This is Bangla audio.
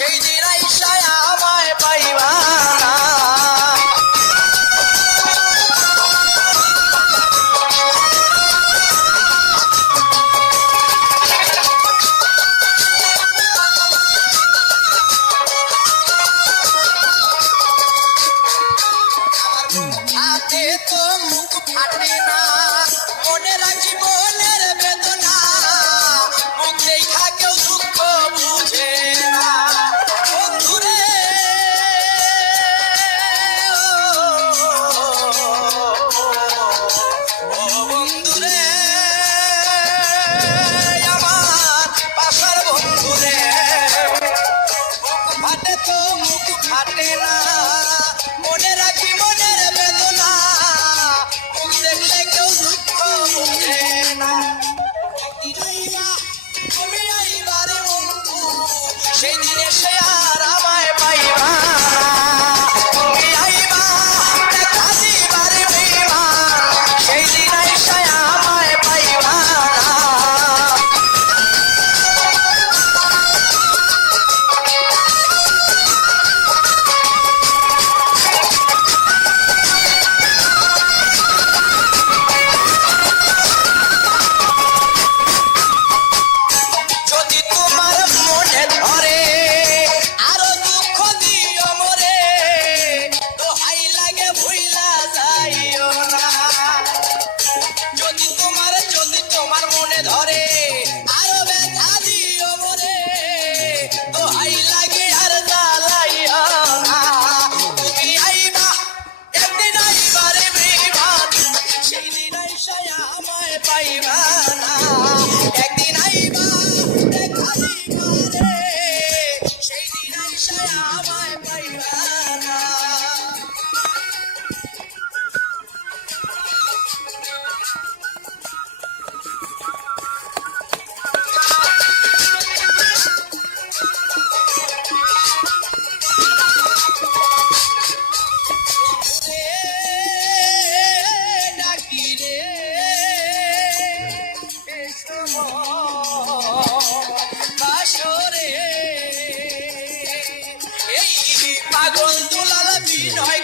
সেই দিন আইসায় আমায় পাইবা না। হাতে তো মুখ ফাটে না, মনে রাখি মনের বেদনা, মুখ দেখা কেউ দুঃখ বুঝে না। বন্ধুরে ও বন্ধুরে আমার পাশার বন্ধুরে, মুখ ফাটে তো মুখ ফাটে না, মনে রাখি মনের বেদনা, মুখ দেখলে কেউ দুঃখ বুঝে না। তুমি আইবারে বন্ধু, সেই দিনে সে আর আমায় পাইবা না। তুমি আইবা দেখা দিবারে বেঈমান, সেই দিন আইসায় আমায় পাইবা না। যদি তোমার মনে ধরে আরো দুঃখ দিও মরে, দোহাই লাগে ভুইলা যাইও না। যদি তোমার মনে ধরে আরো ব্যথা দিও মরে, দোহাই লাগে আর জ্বালাইও না। তুমি আইবা একদিন আইবারে বেঈমান, সেই দিন আইসায় আমায় পাইবা না। একদিন আইবা দেখা দিবারে, সেই দিন আইসায় আমায় পাইবা না। ডাকি রে বাসরে, এই পাগল দুলাল বিনয়